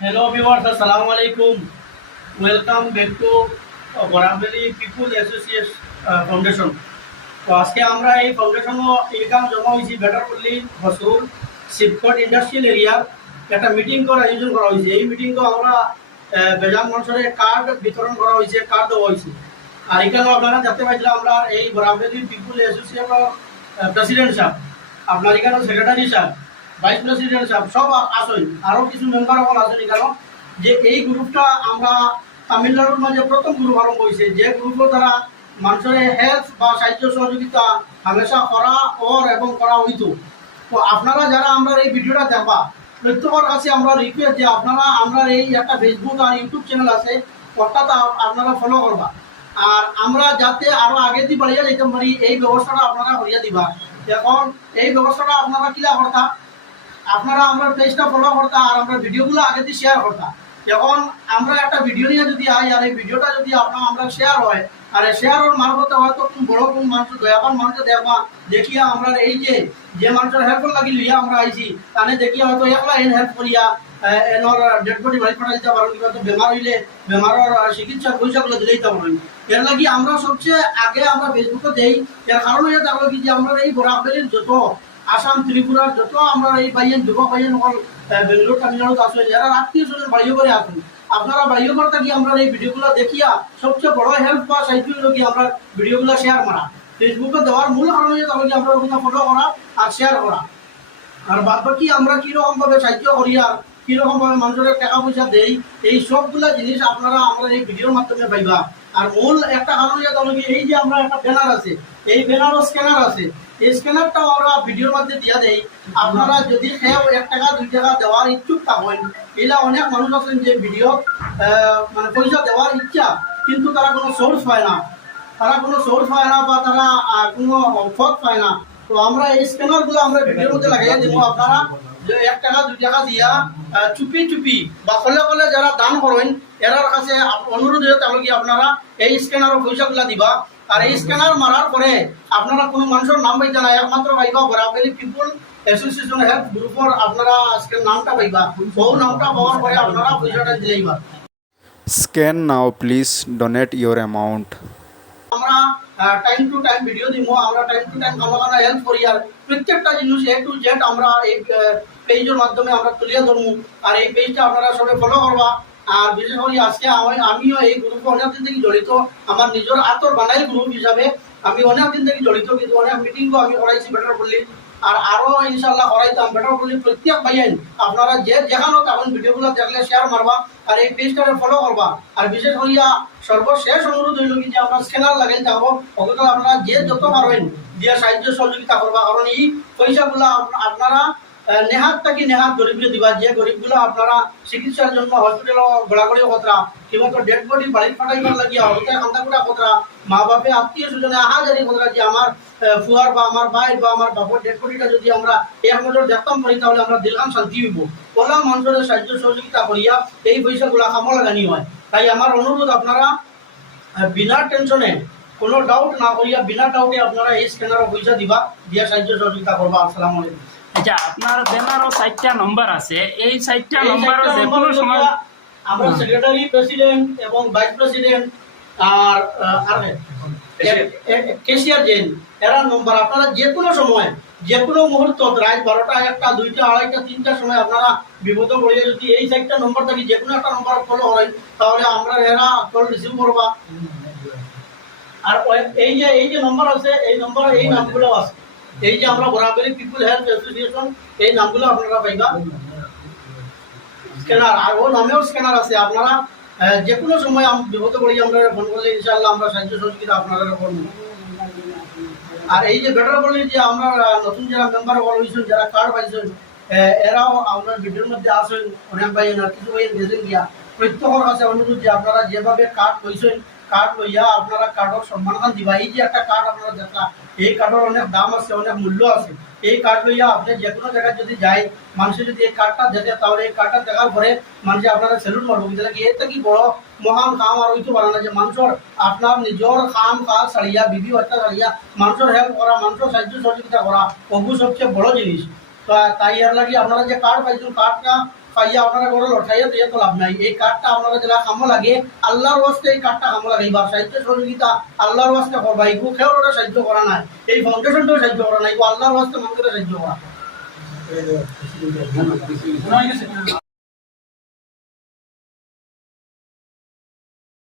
Hello viewers, Assalamu alaikum. Welcome back to Borabeli People Association Foundation. তো আজকে আমরা এই ফাউন্ডেশনও ইনকাম জমা হয়েছি বেটারপল্লী হসুর শিবকট ইন্ডাস্ট্রিয়াল এরিয়ার একটা মিটিং করার আয়োজন করা হয়েছে। এই মিটিংও আমরা বেজান মানুষের কার্ড বিতরণ করা হয়েছে, কার্ড দেওয়া হয়েছে। আর এখানেও আপনারা দেখতে পাইছিলাম আমরা এই বরাবলি পিপুল অ্যাসোসিয়েশনের প্রেসিডেন্ট সাহেব, আপনার এখানেও সেক্রেটারি সাহেব, ভাইস প্রেসিডেন্ট সাহেব সব আসেন, আরও কিছু মেম্বার সকল আসেন। এখানে যে এই গ্রুপটা আমরা তামিলনাড়ুর মাঝে প্রথম গ্রুপ আরম্ভ হয়েছে, যে গ্রুপের দ্বারা মানুষের হেল্প বা সাহায্য সহযোগিতা হামেশা করা এবং করা হইতো। তো আপনারা যারা আমরা এই ভিডিওটা দেখবা প্রত্যেকের কাছে আমরা রিকোয়েস্ট যে আপনারা আমরা এই একটা ফেসবুক আর ইউটিউব চ্যানেল আছে, অর্থাৎ আপনারা ফলো করবা। আর আমরা যাতে আরো আগে দিয়ে বাড়িয়ে যেতে পারি এই ব্যবস্থাটা আপনারা করিয়া দিবা। এখন এই ব্যবস্থাটা আপনারা কিলা করতা, আপনারা আমরা পেজটা ফলো করতা আর আমরা ভিডিওগুলো আগে দিয়ে শেয়ার করতা। এখন আমরা একটা ভিডিও নিয়ে যদি আই আর এই ভিডিওটা যদি আমরা শেয়ার হয় আর শেয়ারের মারফতে হয়তো কোন বড় কোন মানুষ দয়াবান মানুষকে দেখবা, দেখিয়া আমরা এই যে মানুষের হেল্প লাগি লইয়া আমরা আইছি তাহলে দেখিয়া হয়তো একলা এন হেল্প করিয়া এনর ডেড বডি বাড়ি পাঠা দিতে পারেন, কিংবা বেমার হইলে বেমারের চিকিৎসার পয়সাগুলো দিলে দিতে পারেন। এর লাগি আমরা সবচেয়ে আগে আমরা ফেসবুকে দেই। এর কারণ হয়ে থাকলো কি যে আমরা এই বরাবরের যত আসাম ত্রিপুরার যত আমরা এই বাইন যুবক বাইন সকল বেঙ্গলোর তামিলনাড়ু আসলে যারা আত্মীয় স্বজন বাড়িও করে আসুন, আপনারা বাড়িও করে থাকি আমরা এই ভিডিওগুলো দেখিয়া সবচেয়ে বড় হেল্প বা সাহায্য হলো কি আমরা ভিডিওগুলো শেয়ার করা। ফেসবুকে দেওয়ার মূল কারণ হয়ে থাকলো কি আমরা ওখানে ফলো করা আর শেয়ার করা। আর বাদ বাকি আমরা কিরকম ভাবে সাহায্য করি আর কিরকম ভাবে মানুষের টাকা পয়সা দেই, এই সবগুলা জিনিস আপনারা আমরা এই ভিডিওর মাধ্যমে পাইবা। আর মূল একটা কারণ হয়ে থাকলো কি এই যে আমরা একটা ব্যানার আছে, এই ব্যানারও স্ক্যানার আছে, এই স্ক্যানারটাও আমরা ভিডিওর মধ্যে দিয়া দেই। আপনারা যদি কেউ 1 টাকা 2 টাকা দেওয়ার ইচ্ছুক থাকেন, এলা অনেক মানুষ আছেন যে ভিডিও মানে পয়সা দেওয়ার ইচ্ছা কিন্তু তারা কোনো সোর্স পায় না, বা তারা কোনো পথ পায় না। তো আমরা এই স্ক্যানারগুলো আমরা ভিডিওর মধ্যে লাগাইয়া দিব। আপনারা যে 1 টাকা 2 টাকা দিয়া চুপি চুপি বা ফলে যারা দান করেন এরার কাছে অনুরোধ হয়ে তাহলে কি আপনারা এই স্ক্যানারের পয়সাগুলা দিবা। আর এই স্ক্যানার মারার পরে আপনারা কোনো মানুষের নাম পাইতে না, একমাত্র পাইবা বরাবলি পিপুল অ্যাসোসিয়েশন হেল্প গ্রুপের আপনারা আজকের নামটা পাইবা। ওই নামটা পাওয়ার পরে আপনারা পয়সাটা দিলেইবা। Scan now, please donate your amount. আমরা টাইম টু টাইম ভিডিও দিব, আমরা টাইম টু টাইম আমরা হেল্প করি। আর প্রত্যেকটা জিনিস A to Z আমরা এই পেজের মাধ্যমে আমরা তুলিয়া ধরবো। আর এই পেজটা আপনারা সবাই ফলো করবা। আর বিশেষ করে আজকে আমিও এই গ্রুপে অনেকদিন থেকে জড়িত, আমার নিজের আতর বানাই গ্রুপ হিসাবে আমি অনেকদিন থেকে জড়িত, কিন্তু অনেক মিটিংও আমি করাইছি বেটারপল্লী। আর আরো ইনশাল্লাহ করাইতাম বেটারপল্লী প্রত্যেক ভাইয়াই। আপনারা যেখানে তখন ভিডিওগুলো দেখলে শেয়ার মারবা আর এই পেজটাকে ফলো করবা। আর বিশেষ করিয়া সর্বশেষ অনুরোধ হইল কি যে আমরা স্ক্যানার লাগাই যাবো, ওগুলো আপনারা যত পারবেন দিয়ে সাহায্য সহযোগিতা করবা। কারণ এই পয়সাগুলো আপনারা নেহাত গরিবগুলো দিবা, যে গরিবগুলো আপনারা চিকিৎসার জন্য হসপিটাল গোড়াগড়ি কতরা কিংবা তো ডেড বডি বাড়ি ফাটাইবার লাগিয়া হতে কান্দাকুটা কতরা মা বাপে আত্মীয় স্বজনে আহাজারি কতরা যে আমার ফুয়ার বা আমার ভাই বা আমার বাপর ডেড বডিটা যদি আমরা এক নজর দেখতাম পারি তাহলে আমরা দিলখান শান্তি হইব। বলা মানুষের সাহায্য সহযোগিতা করিয়া এই পয়সাগুলা কামো লাগানি হয়। তাই আমার অনুরোধ আপনারা বিনা টেনশনে কোনো ডাউট না করিয়া বিনা ডাউটে আপনারা এই স্ক্যানারও পয়সা দিবা, দিয়া সাহায্য সহযোগিতা করবা। আসসালামু আলাইকুম। আচ্ছা, আপনার ব্যানারও 4টা নম্বর আছে, এই 4টা নম্বরও যে কোনো সময় আমরা সেক্রেটারি, প্রেসিডেন্ট এবং ভাইস প্রেসিডেন্ট আর কেশিয়ার জেন এরা নম্বর আপনারা যে কোনো সময় যে কোনো মুহূর্ত রাত 12টা 1টা 2টা 2:30টা 3টার সময় আপনারা বিপদ পড়িয়ে যদি এই 4টা নম্বর থেকে যে কোনো একটা নম্বর ফলো করেন তাহলে আমরা এরা কল রিসিভ করবা। আর এই যে নম্বর আছে এই নম্বর এই নামগুলো আছে, এই যে আমরা বরাবরি পিপুল হেল্প অ্যাসোসিয়েশন এই নামগুলো আপনারা পাইবা। স্ক্যানার আর ও নামেও স্ক্যানার আছে, আপনারা যে কোনো সময় বিপদ পড়ি আমরা ফোন করলে ইনশাআল্লাহ আমরা সাহায্য সহযোগিতা আপনারা করবো। আর এই যে বেটারপল্লী যে আমরা নতুন যারা মেম্বার হয়েছেন, যারা কার্ড পাইছেন এরাও আমরা ভিডিওর মধ্যে আসেন, অনেক ভাই না কিছু ভাই গেছেন গিয়া। প্রত্যেকের কাছে অনুরোধ যে আপনারা যেভাবে কার্ড পাইছেন কার্ড লইয়া আপনারা কার্ডের সম্মানখান দিবা। এই যে একটা কার্ড আপনারা দেখা, এই কার্ডের অনেক দাম আছে, অনেক মূল্য আছে। এই কার্ড লইয়া আপনি যে কোনো জায়গায় যদি যাই মানুষের যদি এই কার্ডটা দেখে তাহলে এই কার্ডটা দেখার পরে মানুষ আপনারা স্যালুট মারবো। কিন্তু এটা কি বড় মহান কাম আর হইতে পারে না যে মানুষের আপনার নিজের কাম কাজ ছাড়িয়া বিধি হত্যা ছাড়িয়া মানুষের হেল্প করা, মানুষের সাহায্য সহযোগিতা করা ওগু সবচেয়ে বড় জিনিস। তো তাই আর লাগি আপনারা যে কার্ড পাইছেন কার্ডটা পাইয়া আপনারা করে লঠাইয়া দিয়ে তো লাভ নাই। এই কার্ডটা আপনারা যেটা কামো লাগে আল্লাহর ওয়াস্তে এই কার্ডটা কামো লাগে। বা সাহিত্য সহযোগিতা আল্লাহর ওয়াস্তে করবা, এই খেয়ে সাহায্য করা নাই, এই ফাউন্ডেশনটাও সাহায্য করা নাই, আল্লাহর ওয়াস্তে মানুষের সাহায্য করা।